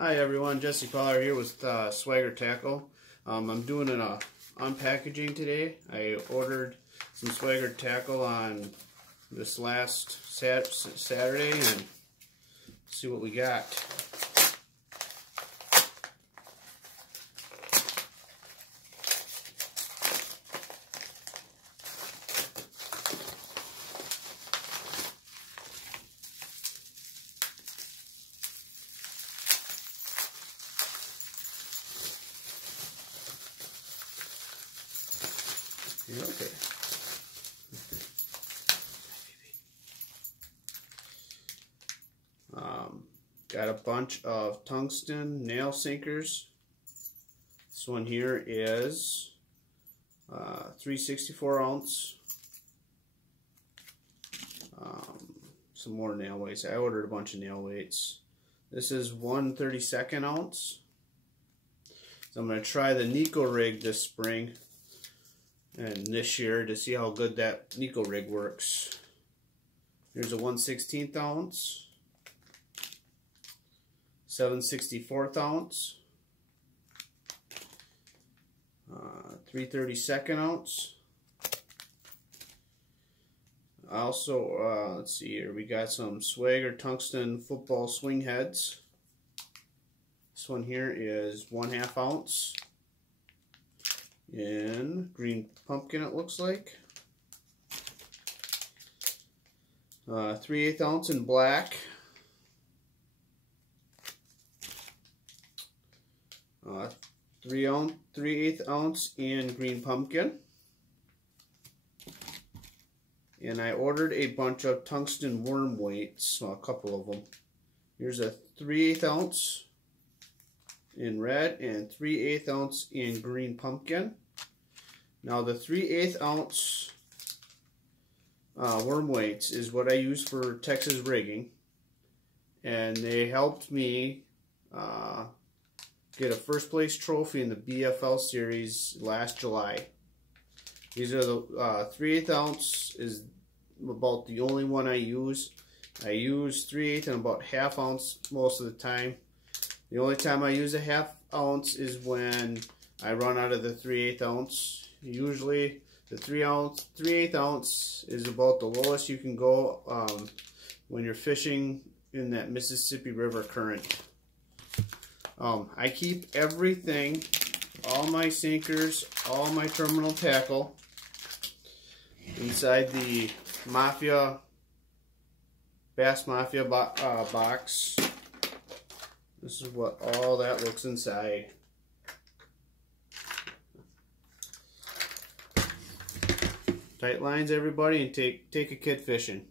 Hi everyone, Jesse Pollard here with Swagger Tackle. I'm doing an unpackaging today. I ordered some Swagger Tackle on this last Saturday, and see what we got. Okay. Got a bunch of tungsten nail sinkers. This one here is 3/64 ounce. Some more nail weights. I ordered a bunch of nail weights. This is 1/32 ounce. So I'm going to try the Nico rig this spring and this year to see how good that Nico rig works. Here's a 1/16 ounce, 7/64 ounce, 3/32 ounce. Also, let's see here, we got some Swagger tungsten football swing heads. This one here is 1/2 ounce. In green pumpkin, it looks like. 3/8 ounce in black. 3/8 ounce in green pumpkin. And I ordered a bunch of tungsten worm weights, well, a couple of them. Here's a 3/8 ounce in red and 3/8 ounce in green pumpkin. Now the 3/8 ounce worm weights is what I use for Texas rigging, and they helped me get a first place trophy in the BFL series last July. These are the 3/8 ounce is about the only one I use. I use 3/8 and about 1/2 ounce most of the time. The only time I use a 1/2 ounce is when I run out of the 3/8 ounce. Usually the 3/8 ounce is about the lowest you can go when you're fishing in that Mississippi River current. I keep everything, all my sinkers, all my terminal tackle, inside the Bass Mafia box. This is what all that looks inside. Tight lines, everybody, and take a kid fishing.